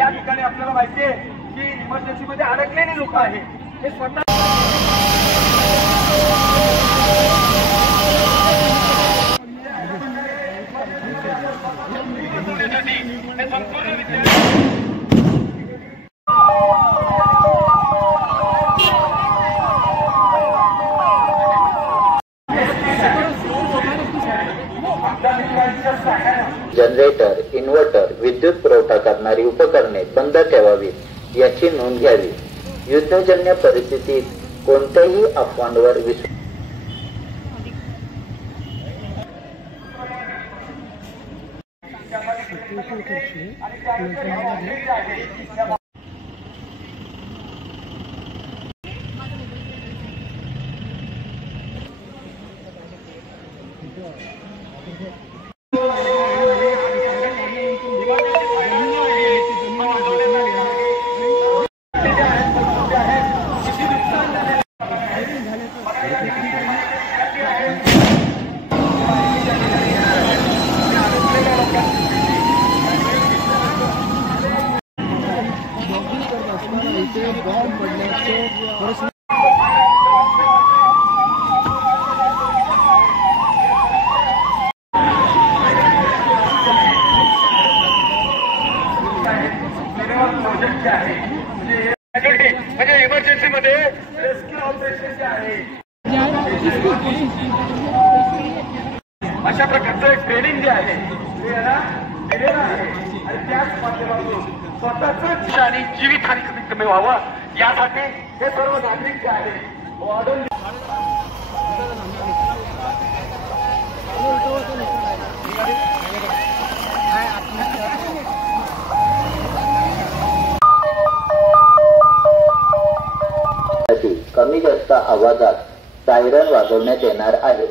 या ठिकाणी आपल्याला माहिती आहे की इमर्जन्सी मध्ये अडकलेली लोक आहेत हे स्वतः जनरेटर, इन्व्हर्टर, विद्युत पुरवठा करणारी उपकरणे बंद ठेवावीत याची नोंद घ्यावी. युद्धजन्य परिस्थितीत कोणत्याही अफवांवर विश्वास म्हणजे इमर्जन्सी मध्ये रेस्क्यू ऑपरेशन जे आहे अशा प्रकारचं एक ट्रेनिंग जे आहे ते याला दिलेलं आहे आणि त्याच माध्यमातून स्वतःच आणि जीवितहानी कमीत कमी व्हावं यासाठी हे सर्व नागरिक जे आहे वाढून कमी जास्त आवाजात सायरन वाजवण्यात येणार आहे.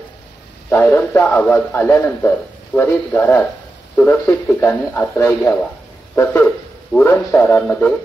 सायरनचा आवाज आल्यानंतर त्वरित घरात सुरक्षित ठिकाणी आश्रय घ्यावा. तसेच उरण शहरामध्ये